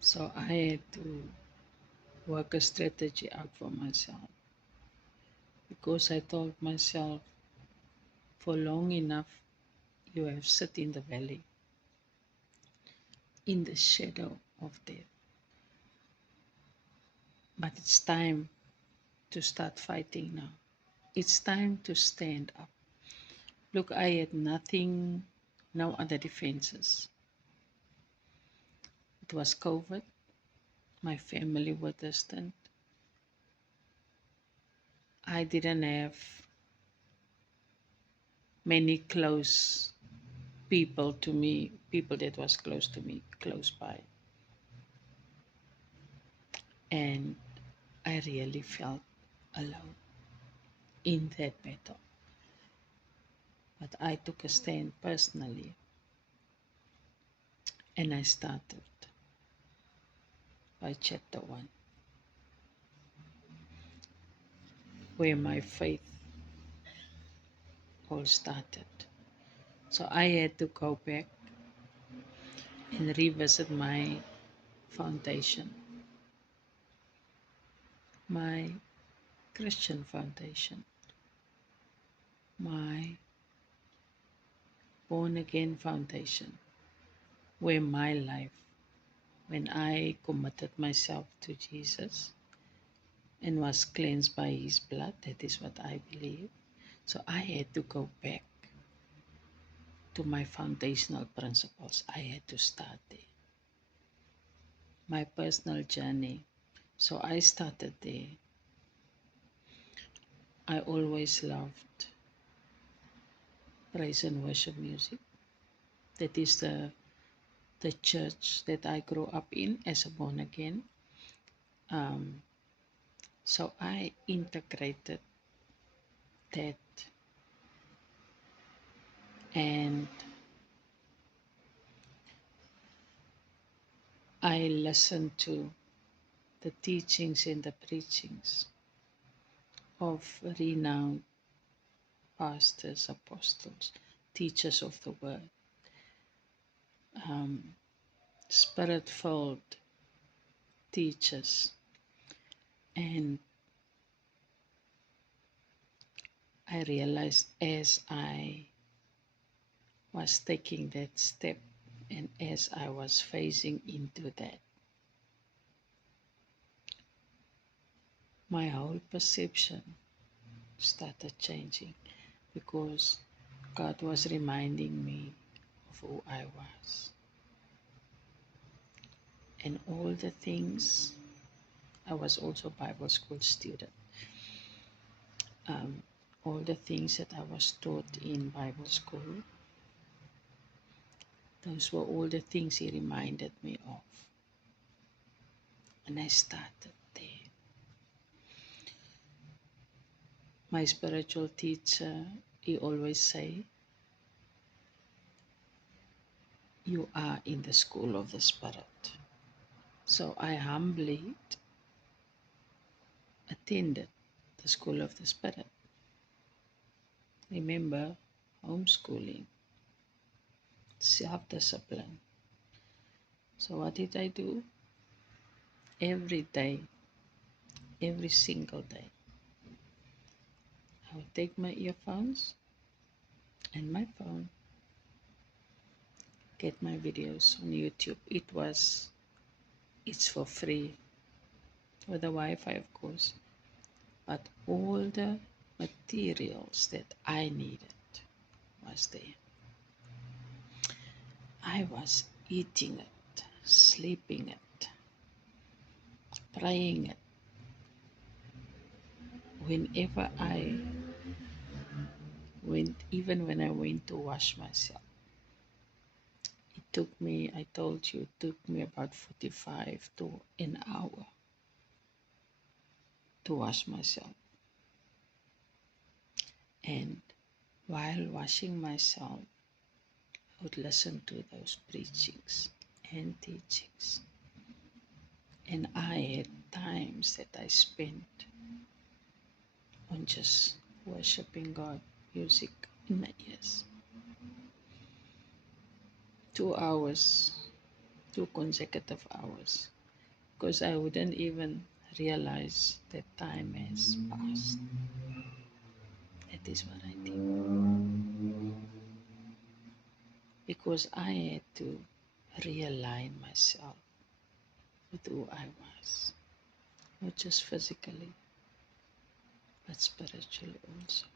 So I had to work a strategy out for myself because I told myself for long enough you have sit in the valley, in the shadow of death. But it's time to start fighting now. It's time to stand up. Look, I had nothing, no other defenses. It was COVID. My family were distant. I didn't have many close people to me, people that was close to me, close by. And I really felt alone in that battle. But I took a stand personally and I started by chapter 1, where my faith all started. So I had to go back and revisit my foundation, my Christian foundation, my born again foundation, where my life, when I committed myself to Jesus and was cleansed by his blood, that is what I believe. So I had to go back to my foundational principles. I had to start there. My personal journey. So I started there. I always loved praise and worship music. That is the church that I grew up in as a born again. So I integrated that and I listened to the teachings and the preachings of renowned pastors, apostles, teachers of the word, spirit-filled teachers. And I realized as I was taking that step and as I was phasing into that, my whole perception started changing because God was reminding me of who I was. And all the things, I was also a Bible school student. All the things that I was taught in Bible school, those were all the things he reminded me of. And I started there. My spiritual teacher, he always say, you are in the school of the Spirit. So I humbly attended the school of the Spirit. Remember, homeschooling, self-discipline. So what did I do? Every day, every single day, I would take my earphones and my phone, get my videos on YouTube. It's for free, with the Wi-Fi of course, but all the materials that I needed was there. I was eating it, sleeping it, praying it. Whenever I went, even when I went to wash myself, it took me, I told you, it took me about 45 to an hour to wash myself. And while washing myself, I would listen to those preachings and teachings. And I had times that I spent on just worshiping God, music in my ears. 2 hours 2 consecutive hours, because I wouldn't even realize that time has passed. That is what I did, because I had to realign myself with who I was, not just physically, but spiritually also.